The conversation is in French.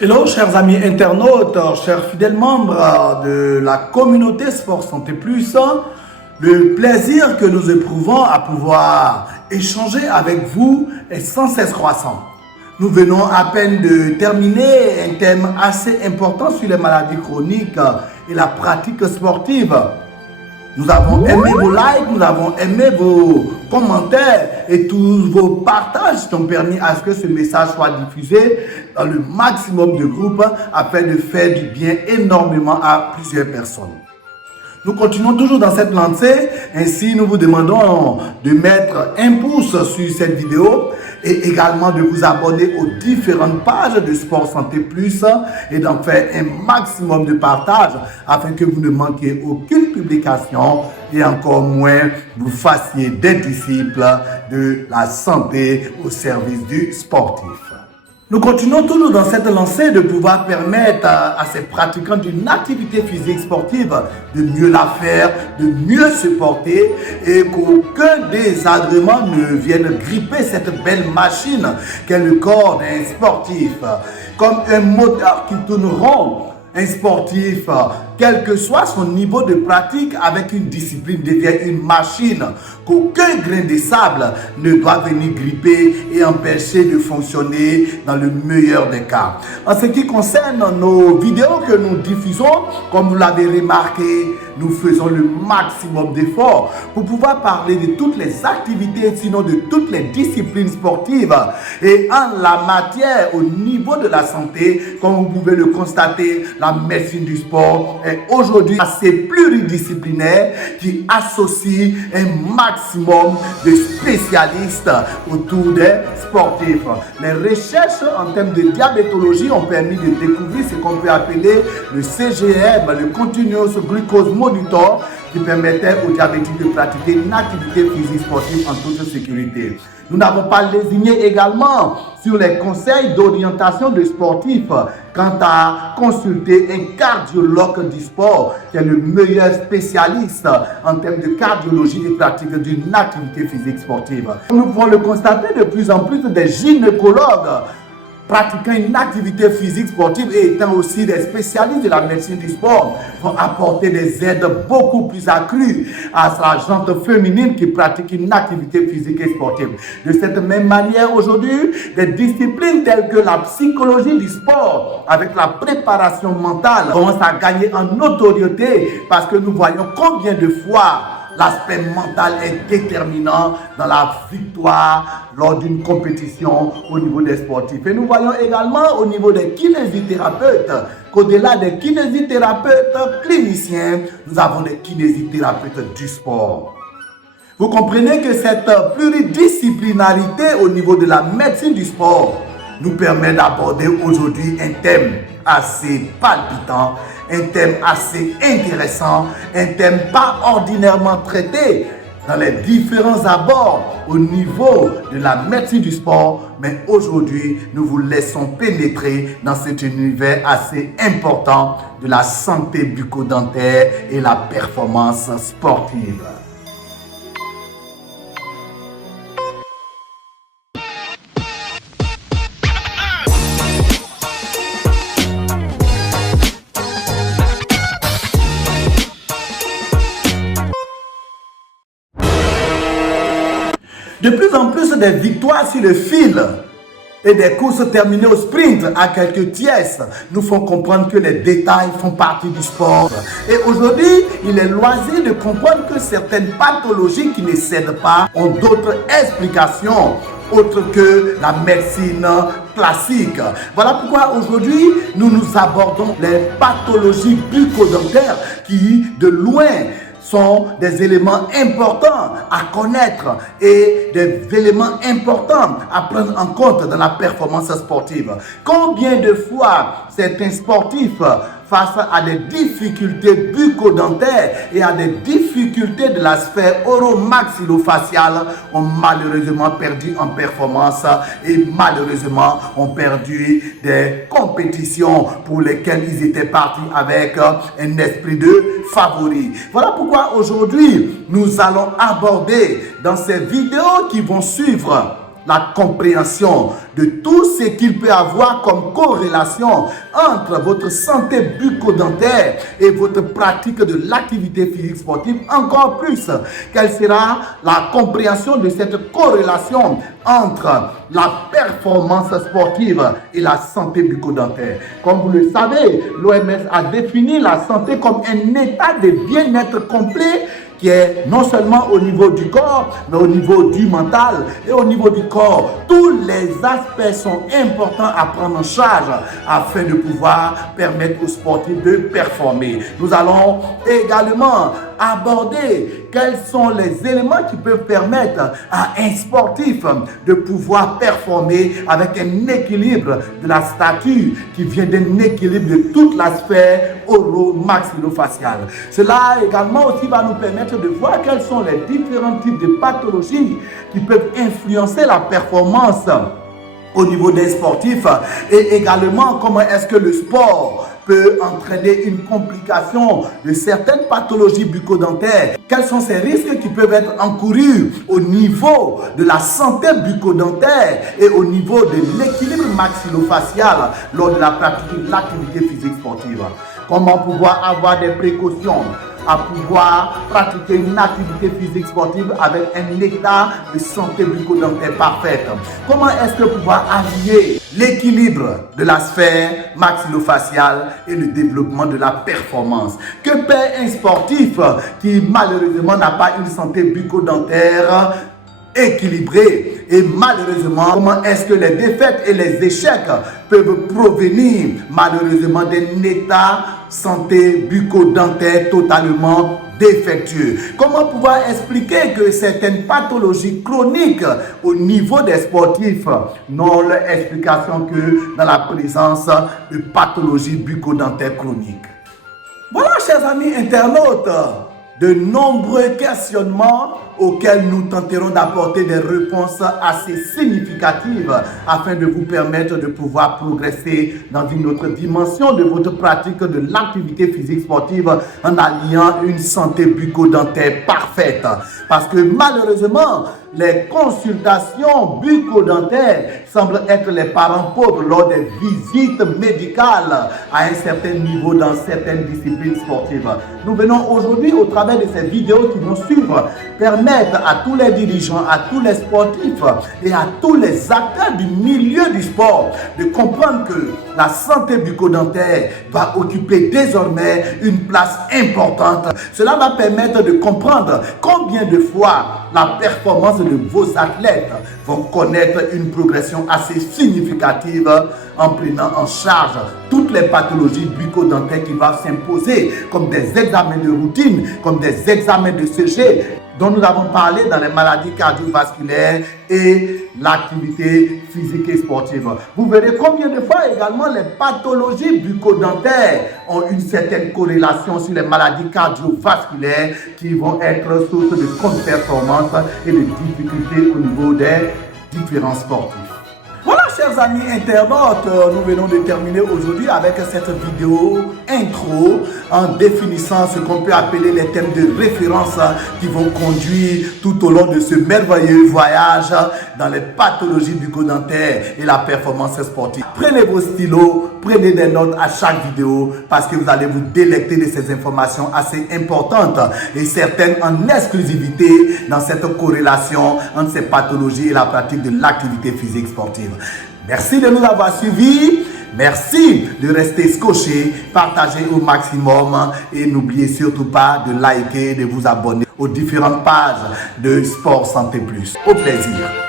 Hello chers amis internautes, chers fidèles membres de la communauté Sport Santé Plus, le plaisir que nous éprouvons à pouvoir échanger avec vous est sans cesse croissant. Nous venons à peine de terminer un thème assez important sur les maladies chroniques et la pratique sportive. Nous avons aimé vos likes, nous avons aimé vos commentaires et tous vos partages qui ont permis à ce que ce message soit diffusé dans le maximum de groupes afin de faire du bien énormément à plusieurs personnes. Nous continuons toujours dans cette lancée, ainsi nous vous demandons de mettre un pouce sur cette vidéo et également de vous abonner aux différentes pages de Sport Santé Plus et d'en faire un maximum de partage afin que vous ne manquiez aucune publication et encore moins vous fassiez des disciples de la santé au service du sportif. Nous continuons toujours dans cette lancée de pouvoir permettre à ces pratiquants d'une activité physique sportive de mieux la faire, de mieux se porter et qu'aucun désagrément ne vienne gripper cette belle machine qu'est le corps d'un sportif. Comme un moteur qui tourne rond, un sportif, quel que soit son niveau de pratique avec une discipline, devient une machine qu'aucun grain de sable ne doit venir gripper et empêcher de fonctionner dans le meilleur des cas. En ce qui concerne nos vidéos que nous diffusons, comme vous l'avez remarqué, nous faisons le maximum d'efforts pour pouvoir parler de toutes les activités, sinon de toutes les disciplines sportives. Et en la matière, au niveau de la santé, comme vous pouvez le constater, la médecine du sport est aujourd'hui assez pluridisciplinaire qui associe un maximum de spécialistes autour des sportifs. Les recherches en termes de diabétologie ont permis de découvrir ce qu'on peut appeler le CGM, le Continuous Glucose Monitor, qui permettait aux diabétiques de pratiquer une activité physique sportive en toute sécurité. Nous n'avons pas lésigné également sur les conseils d'orientation de sportifs quant à consulter un cardiologue du sport qui est le meilleur spécialiste en termes de cardiologie et pratique d'une activité physique sportive. Nous pouvons le constater de plus en plus des gynécologues pratiquant une activité physique sportive et étant aussi des spécialistes de la médecine du sport vont apporter des aides beaucoup plus accrues à la gente féminine qui pratique une activité physique et sportive. De cette même manière, aujourd'hui, des disciplines telles que la psychologie du sport avec la préparation mentale commencent à gagner en notoriété parce que nous voyons combien de fois l'aspect mental est déterminant dans la victoire lors d'une compétition au niveau des sportifs. Et nous voyons également au niveau des kinésithérapeutes qu'au-delà des kinésithérapeutes cliniciens, nous avons des kinésithérapeutes du sport. Vous comprenez que cette pluridisciplinarité au niveau de la médecine du sport nous permet d'aborder aujourd'hui un thème assez palpitant, un thème assez intéressant, un thème pas ordinairement traité dans les différents abords au niveau de la médecine du sport, mais aujourd'hui, nous vous laissons pénétrer dans cet univers assez important de la santé bucco-dentaire et la performance sportive. De plus en plus des victoires sur le fil et des courses terminées au sprint à quelques tiers nous font comprendre que les détails font partie du sport. Et aujourd'hui, il est loisir de comprendre que certaines pathologies qui ne cèdent pas ont d'autres explications autres que la médecine classique. Voilà pourquoi aujourd'hui, nous abordons les pathologies bucco-dentaires qui, de loin, sont des éléments importants à connaître et des éléments importants à prendre en compte dans la performance sportive. Combien de fois certains sportifs face à des difficultés bucco-dentaires et à des difficultés de la sphère oro-maxillofaciale ont malheureusement perdu en performance et malheureusement ont perdu des compétitions pour lesquelles ils étaient partis avec un esprit de favori. Voilà pourquoi aujourd'hui nous allons aborder dans ces vidéos qui vont suivre la compréhension de tout ce qu'il peut avoir comme corrélation entre votre santé bucco-dentaire et votre pratique de l'activité physique sportive, encore plus, quelle sera la compréhension de cette corrélation entre la performance sportive et la santé bucco-dentaire. Comme vous le savez, l'OMS a défini la santé comme un état de bien-être complet qui est non seulement au niveau du corps, mais au niveau du mental et au niveau du corps. Tous les aspects sont importants à prendre en charge afin de pouvoir permettre aux sportifs de performer. Nous allons également aborder quels sont les éléments qui peuvent permettre à un sportif de pouvoir performer avec un équilibre de la stature qui vient d'un équilibre de toute la sphère oro-maxillofaciale. Cela également aussi va nous permettre de voir quels sont les différents types de pathologies qui peuvent influencer la performance au niveau des sportifs et également comment est-ce que le sport peut entraîner une complication de certaines pathologies bucco-dentaires. Quels sont ces risques qui peuvent être encourus au niveau de la santé bucco-dentaire et au niveau de l'équilibre maxillofacial lors de la pratique de l'activité physique sportive. Comment pouvoir avoir des précautions à pouvoir pratiquer une activité physique sportive avec un état de santé bucco-dentaire parfaite. Comment est-ce que pouvoir allier l'équilibre de la sphère maxillofaciale et le développement de la performance? Que fait un sportif qui malheureusement n'a pas une santé bucco-dentaire équilibré? Et malheureusement, comment est-ce que les défaites et les échecs peuvent provenir malheureusement d'un état santé bucco-dentaire totalement défectueux? Comment pouvoir expliquer que certaines pathologies chroniques au niveau des sportifs n'ont leur explication que dans la présence de pathologies bucco-dentaires chroniques? Voilà, chers amis internautes, de nombreux questionnements auxquels nous tenterons d'apporter des réponses assez significatives afin de vous permettre de pouvoir progresser dans une autre dimension de votre pratique de l'activité physique sportive en alliant une santé bucco-dentaire parfaite. Parce que malheureusement, les consultations bucco-dentaires semblent être les parents pauvres lors des visites médicales à un certain niveau dans certaines disciplines sportives. Nous venons aujourd'hui, au travers de ces vidéos qui vont suivre, permettre à tous les dirigeants, à tous les sportifs et à tous les acteurs du milieu du sport de comprendre que la santé bucco-dentaire va occuper désormais une place importante. Cela va permettre de comprendre combien de fois la performance de vos athlètes vont connaître une progression assez significative en prenant en charge toutes les pathologies bucco-dentaires qui vont s'imposer comme des examens de routine, comme des examens de CG dont nous avons parlé dans les maladies cardiovasculaires et l'activité physique et sportive. Vous verrez combien de fois également les pathologies bucco-dentaires ont une certaine corrélation sur les maladies cardiovasculaires qui vont être source de contre-performance et de difficultés au niveau des différents sportifs. Voilà, chers amis internautes, nous venons de terminer aujourd'hui avec cette vidéo intro en définissant ce qu'on peut appeler les thèmes de référence qui vont conduire tout au long de ce merveilleux voyage dans les pathologies bucco-dentaires et la performance sportive. Prenez vos stylos, prenez des notes à chaque vidéo parce que vous allez vous délecter de ces informations assez importantes et certaines en exclusivité dans cette corrélation entre ces pathologies et la pratique de l'activité physique sportive. Merci de nous avoir suivis. Merci de rester scotché, partagez au maximum et n'oubliez surtout pas de liker et de vous abonner aux différentes pages de Sport Santé Plus. Au plaisir.